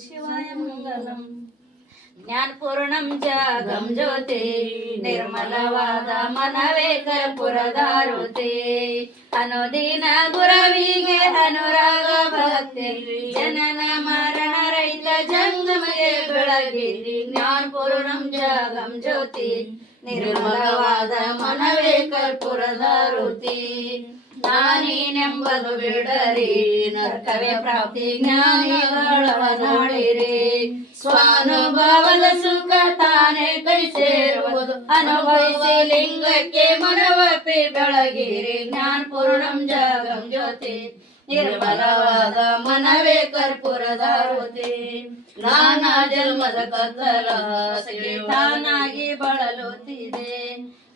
ಶಿವಾಯ ಮಂಗಲಂ. ಜ್ಞಾನಪೂರ್ಣಂ ಜಾಗಂ ಜ್ಯೋತಿ ನಿರ್ಮಲವಾದ ಮನವೇ ಕರ್ಪೂರದಾರುತಿ. ಅನುದಿನ ಗುರವಿಗೆ ಅನುರಾಗ ಭಕ್ತಿ ಜನನ ಮರಣ ರಹಿತ ಜಂಗಮಗೆ ಬೆಳಗಿರಿ. ಜ್ಞಾನಪೂರ್ಣಂ ಜಾಗಂ ಜ್ಯೋತಿ ನಿರ್ಮಲವಾದ ಮನವೇ ಕರ್ಪೂರದಾರುತಿ. ನಾನೇನೆಂಬುದು ಬಿಡರಿ ನರ್ಕವೇ ಪ್ರಾಪ್ತಿ ಜ್ಞಾನಿಗಳವ ನಾಳಿರಿ. ಸ್ವಾನುಭವದ ಸುಖ ತಾನೇ ಕೈ ಸೇರುವುದು ಅನುಭವಿಸಿ ಲಿಂಗಕ್ಕೆ ಮನವಪ್ಪಿ ಬೆಳಗಿರಿ. ಜ್ಞಾನಪೂರ್ಣಂ ಜಾಗಂ ಜ್ಯೋತಿ ನಿರ್ಮಲವಾದ ಮನವೇ ಕರ್ಪೂರದಾರುತಿ. ನಾನಾ ಜನ್ಮದ ಕತ್ತಲ ತಾನಾಗಿ ಬಳಲುತ್ತಿದೆ.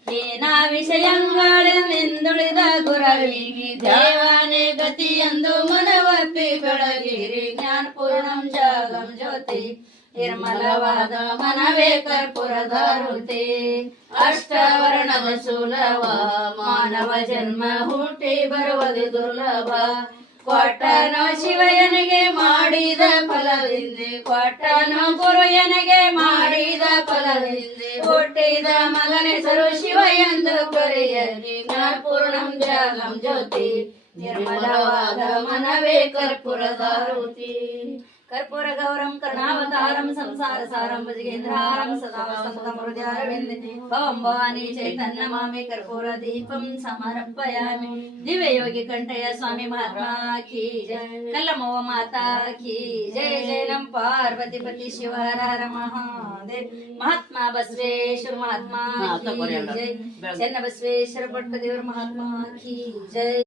ಏನಾ ವಿಷಯಗಳೆಂದುಳಿದ ಗುರವಿಗೆ ದೇವಾನೇ ಗತಿ ಎಂದು ಮನವಪ್ಪಿ ಬೆಳಗಿರಿ. ಜ್ಞಾನಪೂರ್ಣಂ ಜಾಗಂ ಜ್ಯೋತಿ ನಿರ್ಮಲವಾದ ಮನವೇ ಕರ್ಪೂರದಾರುತಿ. ಅಷ್ಟವರ್ಣದ ಸುಲಭ ಮಾನವ ಜನ್ಮ ಹುಟ್ಟಿ ಬರುವುದು ದುರ್ಲಭ. ಕೊಟ್ಟನೋ ಶಿವಯನಿಗೆ ಮಾಡಿದ ಫಲದಿಂದೆ ಕೊಟ್ಟನೋ ಗುರುಯನಿಗೆ ಮಾಡಿದ ಫಲದಿಂದೆ ಹುಟ್ಟಿದ ಮಗನೆಸರು ಶಿವ ಎಂದು ಕರೆಯಲಿ. ಜ್ಞಾನಪೂರ್ಣಂ ಜಾಗಂ ಜ್ಯೋತಿ ನಿರ್ಮಲವಾದ ಮನವೇ ಕರ್ಪೂರದಾರುತಿ. ಕರ್ಪೂರ ಗೌರಂ ಕರುಣಾವತಾರಂ ಸಂಸಾರ ಸಾರಂ ಭುಜಗೇಂದ್ರಹಾರಂ ಸದಾ ವಸಂತಂ ಹೃದಯಾರವಿಂದೆ ಭವಂ ಭವಾನಿ ಚೈತನ್ಯ ಮಾಮಿ ಕರ್ಪೂರ ದೀಪಂ ಸಮರ್ಪಯಾಮಿ. ದಿವ್ಯ ಯೋಗಿ ಕಂಠಯ್ಯ ಸ್ವಾಮಿ ಮಹಾತ್ಮ ಕೀ ಜಯ. ಕಲ್ಲಮ್ಮವ್ವ ಮಾತಾ ಕೀ ಜಯ. ಜಯ ನಂ ಪಾರ್ವತಿ ಪತಿ ಶಿವ ಹರ ಹರ ಮಹಾದೇವ್. ಮಹಾತ್ಮ ಬಸವೇಶ್ವರ ಮಹಾತ್ಮ ಕೀ ಜಯ. ಚೆನ್ನ ಬಸವೇಶ್ವರ ಭಟ್ಟ ದೇವರ ಮಹಾತ್ಮ ಕೀ ಜಯ.